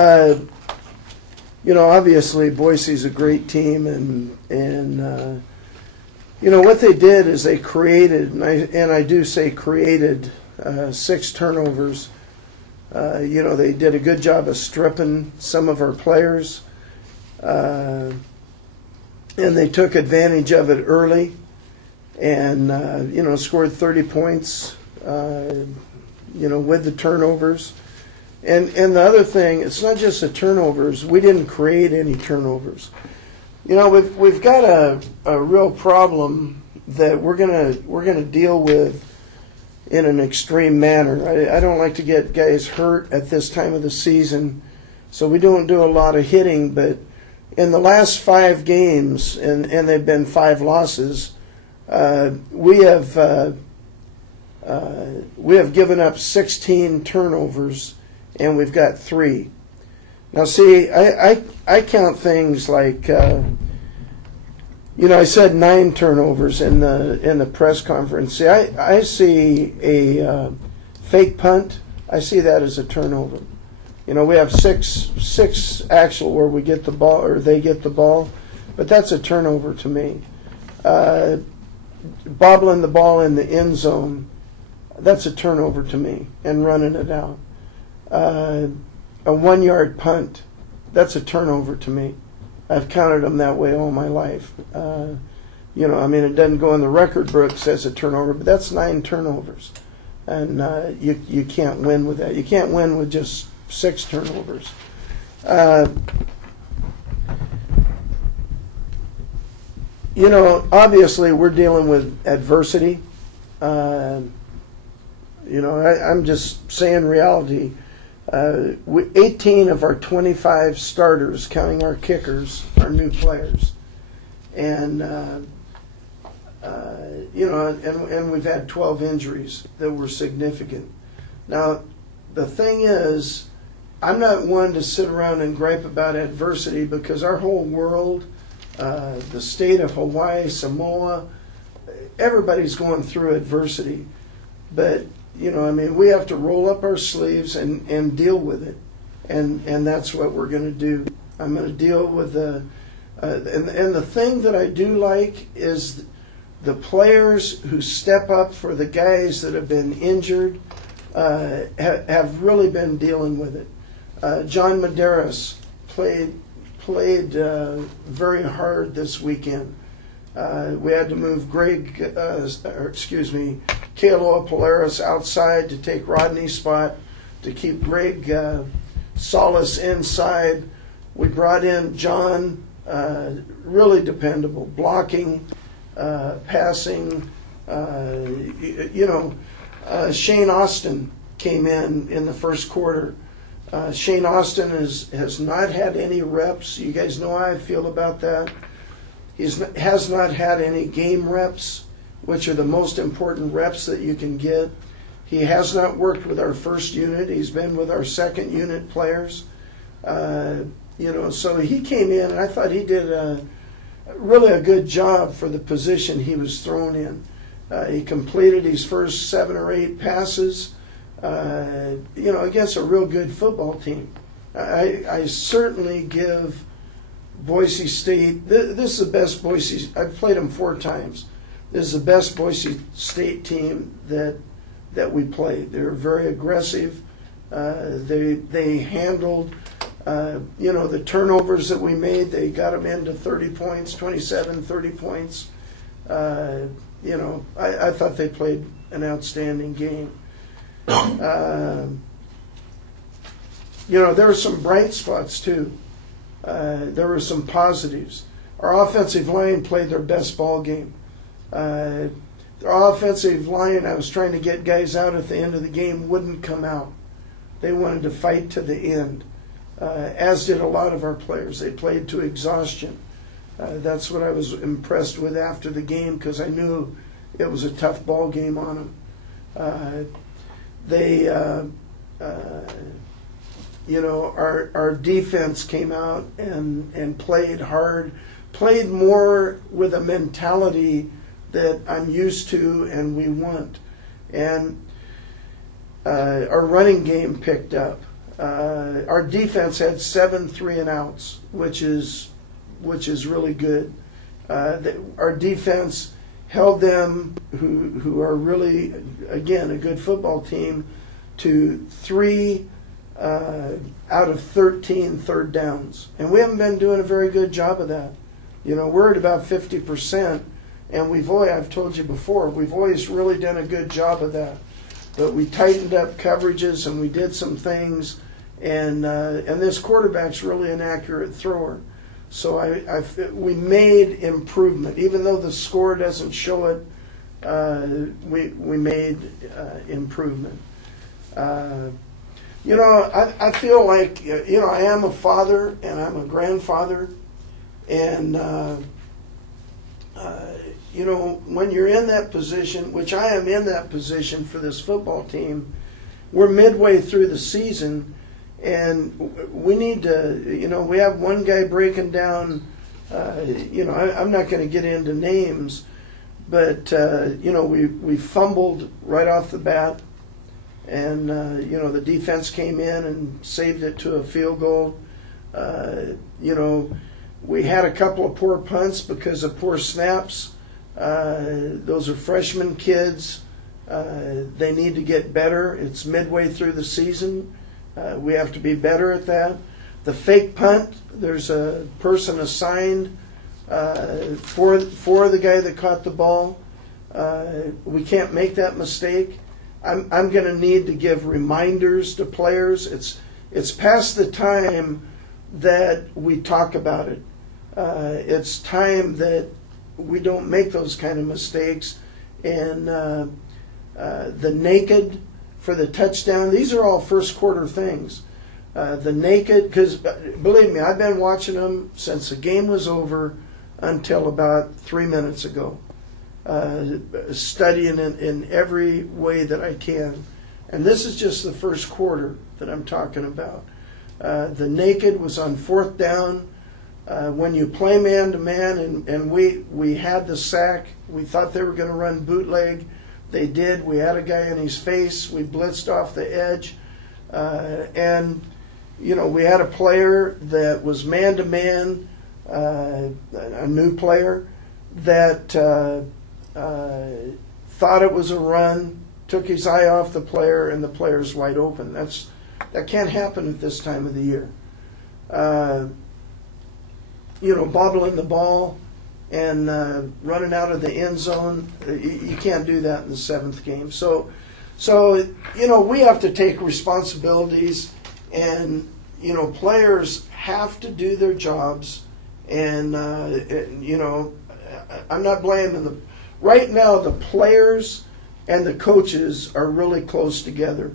Uh, Obviously Boise's a great team, and what they did is they created, and I do say created, 6 turnovers. They did a good job of stripping some of our players, and they took advantage of it early, and scored 30 points, with the turnovers. And the other thing, it's not just the turnovers. We didn't create any turnovers. We've got a real problem that we're gonna deal with in an extreme manner. I don't like to get guys hurt at this time of the season, so we don't do a lot of hitting. But in the last 5 games, and they've been 5 losses, we have given up 16 turnovers. And we've got 3. Now, see, I count things like, I said 9 turnovers in the press conference. See, I see a fake punt. I see that as a turnover. We have six actual where we get the ball or they get the ball, but that's a turnover to me. Bobbling the ball in the end zone, that's a turnover to me, and running it out. A 1-yard punt, that's a turnover to me. I've counted them that way all my life. It doesn't go in the record books as a turnover, but that's 9 turnovers. And you can't win with that. You can't win with just 6 turnovers. Obviously we're dealing with adversity. I'm just saying reality. 18 of our 25 starters, counting our kickers, are new players, and we've had 12 injuries that were significant. Now, the thing is, I'm not one to sit around and gripe about adversity, because our whole world, the state of Hawaii, Samoa, everybody's going through adversity, but we have to roll up our sleeves and deal with it, and that's what we're going to do. I'm going to deal with and the thing that I do like is the players who step up for the guys that have been injured have really been dealing with it. John Medeiros played very hard this weekend. We had to move Kealoha Polaris outside to take Rodney's spot, to keep Greg Solis inside. We brought in John, really dependable, blocking, passing. Shane Austin came in the first quarter. Shane Austin has not had any reps. You guys know how I feel about that. He has not had any game reps, which are the most important reps that you can get. He has not worked with our first unit. He's been with our second unit players. So he came in, and I thought he did really a good job for the position he was thrown in. He completed his first 7 or 8 passes, against a real good football team. I certainly give Boise State, this is the best Boise, I've played them 4 times. This is the best Boise State team that we played. They were very aggressive. They handled, the turnovers that we made. They got them into 30 points, 27, 30 points. I thought they played an outstanding game. There were some bright spots too. There were some positives. Our offensive line played their best ball game. Our offensive line, I was trying to get guys out at the end of the game, wouldn't come out. They wanted to fight to the end, as did a lot of our players. They played to exhaustion. That's what I was impressed with after the game, because I knew it was a tough ball game on them. Our defense came out and played hard, played more with a mentality that I'm used to and we want. And our running game picked up. Our defense had 7 3-and-outs, which is really good. Our defense held them, who are really, again, a good football team, to 3 out of 13 third downs. And we haven't been doing a very good job of that. You know, we're at about 50%, and I've told you before, we've always really done a good job of that. But we tightened up coverages and we did some things, and this quarterback's really an accurate thrower. So we made improvement, even though the score doesn't show it. We made improvement. You know, I feel like, you know, I am a father and I'm a grandfather, and you know, when you're in that position, which I am in that position for this football team, we're midway through the season, and we need to, you know, we have one guy breaking down, you know, I'm not going to get into names, but, you know, we fumbled right off the bat, and, you know, the defense came in and saved it to a field goal. You know, we had a couple of poor punts because of poor snaps. Those are freshman kids. They need to get better. It's midway through the season. We have to be better at that. The fake punt, there's a person assigned for the guy that caught the ball. We can't make that mistake. I'm going to need to give reminders to players. It's past the time that we talk about it. It's time that we don't make those kind of mistakes. And the naked for the touchdown, these are all first quarter things. The naked, because believe me, I've been watching them since the game was over until about 3 minutes ago, studying it in every way that I can. And this is just the first quarter that I'm talking about. The naked was on 4th down. When you play man-to-man, and we had the sack, we thought they were going to run bootleg. They did. We had a guy in his face. We blitzed off the edge. And, you know, we had a player that was man-to-man, a new player, that thought it was a run, took his eye off the player, and the player's wide open. That can't happen at this time of the year. You know, bobbling the ball and running out of the end zone, you can't do that in the 7th game. So, you know, we have to take responsibilities, and, you know, players have to do their jobs, and, you know, I'm not blaming them. Right now, the players and the coaches are really close together,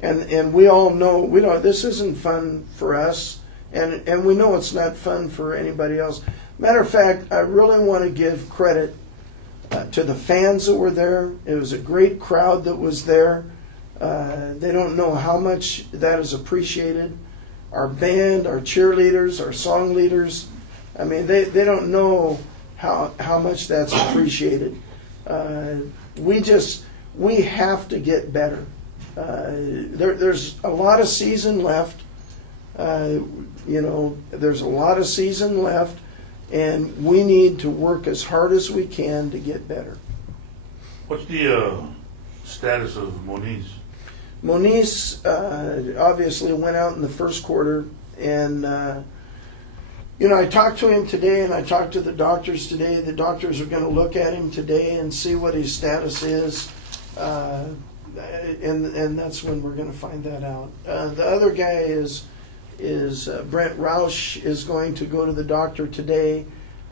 and we all know, this isn't fun for us. And we know it's not fun for anybody else. Matter of fact, I really want to give credit to the fans that were there. It was a great crowd that was there. They don't know how much that is appreciated. Our band, our cheerleaders, our song leaders, I mean, they don't know how much that's appreciated. We have to get better. There's a lot of season left. You know, there's a lot of season left, and we need to work as hard as we can to get better. What's the status of Moniz? Moniz obviously went out in the first quarter, and you know, I talked to him today, and I talked to the doctors today. The doctors are going to look at him today and see what his status is, and that's when we're going to find that out. The other guy is Brent Roush is going to go to the doctor today,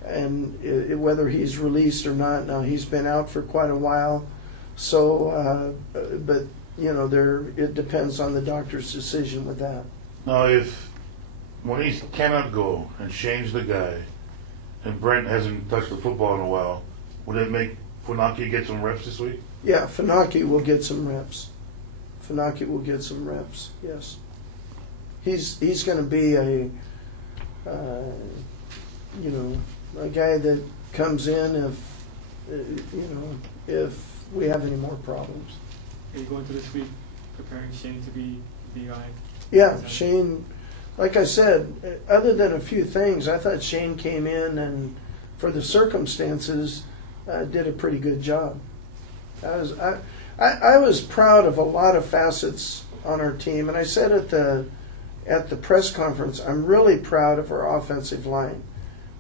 and whether he's released or not. Now, he's been out for quite a while, so but you know, it depends on the doctor's decision with that. Now, if Moniz cannot go and change the guy, and Brent hasn't touched the football in a while, would it make Funaki get some reps this week? Yeah, Funaki will get some reps. Funaki will get some reps, yes. He's going to be a you know, a guy that comes in if we have any more problems. Are you going to this week preparing Shane to be the guy Yeah, Shane, like I said, other than a few things, I thought Shane came in and, for the circumstances, did a pretty good job. I was proud of a lot of facets on our team, and I said at the press conference, I'm really proud of our offensive line.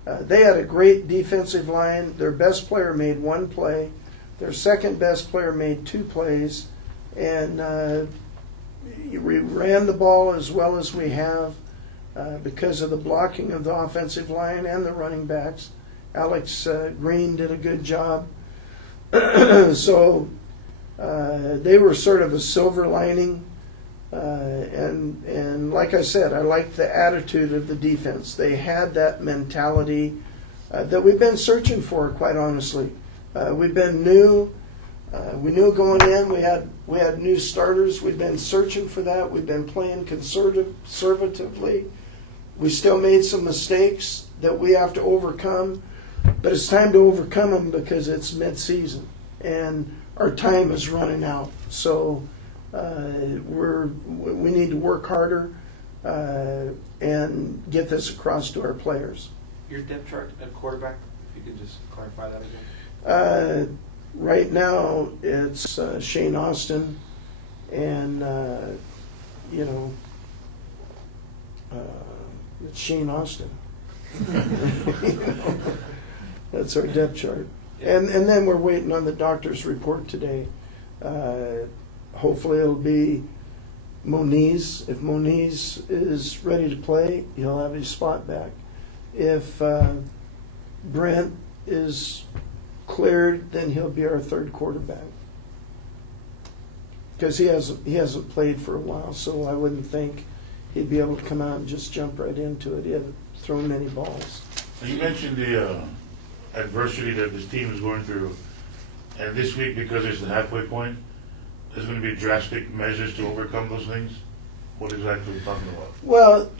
They had a great defensive line. Their best player made one play. Their second best player made two plays, and we ran the ball as well as we have because of the blocking of the offensive line and the running backs. Alex Green did a good job. So they were sort of a silver lining. And like I said, I liked the attitude of the defense. They had that mentality that we've been searching for, quite honestly. We've been new. We knew going in we had new starters. We've been searching for that. We've been playing conservatively. We still made some mistakes that we have to overcome, but it's time to overcome them because it's mid-season and our time is running out. So we need to work harder and get this across to our players. Your depth chart at quarterback, if you could just clarify that again. Right now, it's Shane Austin, and it's Shane Austin. That's our depth chart, and then we're waiting on the doctor's report today. Hopefully, it'll be Moniz. If Moniz is ready to play, he'll have his spot back. If Brent is cleared, then he'll be our third quarterback. Because he hasn't played for a while, so I wouldn't think he'd be able to come out and just jump right into it. He hasn't thrown many balls. You mentioned the adversity that this team is going through, and this week, because it's the halfway point, there's going to be drastic measures to overcome those things. What exactly are you talking about? Well,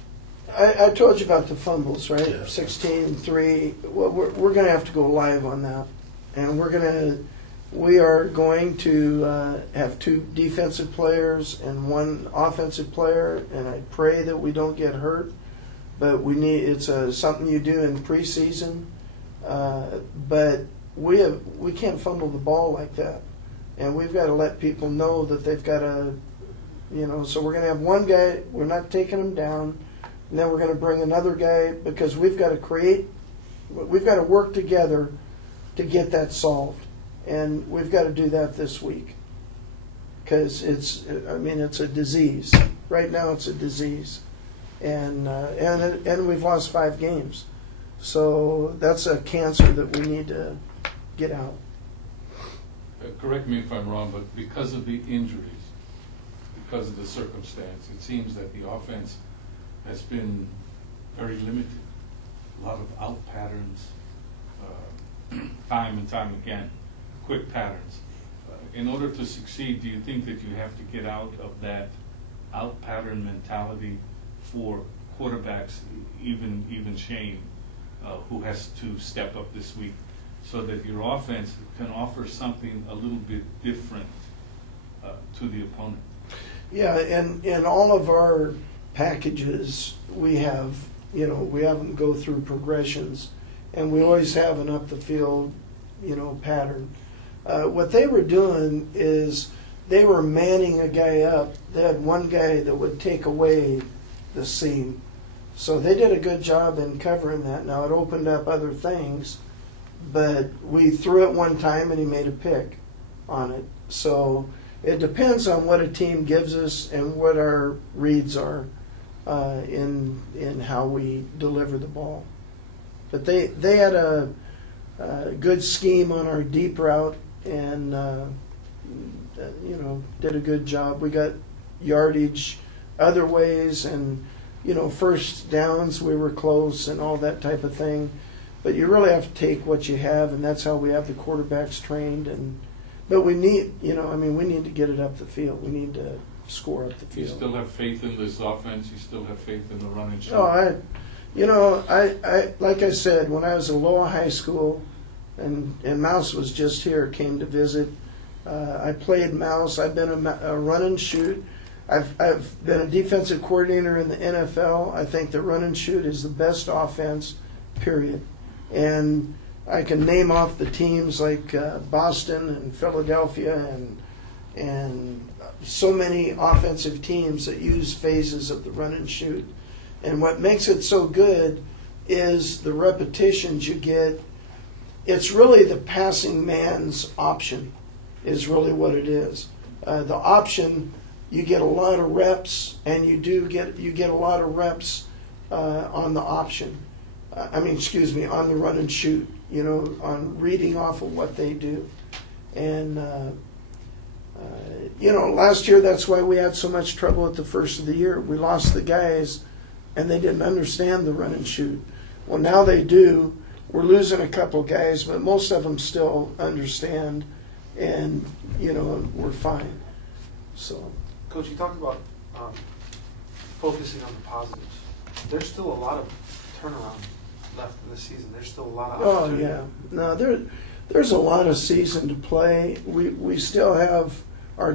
I told you about the fumbles, right? Yeah. 16-3. Well, we're going to have to go live on that, and we are going to have two defensive players and one offensive player, and I pray that we don't get hurt. But it's something you do in preseason. But we can't fumble the ball like that, and we've got to let people know that they've got to, So we're going to have one guy. We're not taking him down. And then we're going to bring another guy because we've got to work together to get that solved. And we've got to do that this week because it's a disease. Right now it's a disease. And we've lost 5 games. So that's a cancer that we need to get out. Correct me if I'm wrong, but because of the injuries, because of the circumstance, it seems that the offense has been very limited. A lot of out patterns, time and time again, quick patterns. In order to succeed, do you think that you have to get out of that out pattern mentality for quarterbacks, even Shane, who has to step up this week, so that your offense can offer something a little bit different to the opponent? Yeah, and in all of our packages, we have them go through progressions, and we always have an up the field, pattern. What they were doing is they were manning a guy up. They had one guy that would take away the seam. So they did a good job in covering that. Now it opened up other things, but we threw it one time and he made a pick on it. So it depends on what a team gives us and what our reads are in how we deliver the ball. But they had a good scheme on our deep route and did a good job. We got yardage other ways, and first downs we were close and all that type of thing. But you really have to take what you have, and that's how we have the quarterbacks trained. But we need, we need to get it up the field. We need to score up the field. You still have faith in this offense? You still have faith in the run and shoot? Oh, I like I said, when I was in Loa High School, and Mouse was just here, came to visit. I played Mouse. I've been a run and shoot. I've been a defensive coordinator in the NFL. I think the run and shoot is the best offense, period. And I can name off the teams like Boston and Philadelphia and so many offensive teams that use phases of the run and shoot. And what makes it so good is the repetitions you get. It's really the passing man's option is really what it is. The option, you get a lot of reps, and you get a lot of reps on the option. On the run and shoot, on reading off of what they do. And, last year that's why we had so much trouble at the first of the year. We lost the guys, and they didn't understand the run and shoot. Well, now they do. We're losing a couple guys, but most of them still understand, and, we're fine. So, Coach, you talked about focusing on the positives. There's still a lot of turnaround left in the season. There's still a lot of opportunity. Oh, yeah. No, there's a lot of season to play. We still have our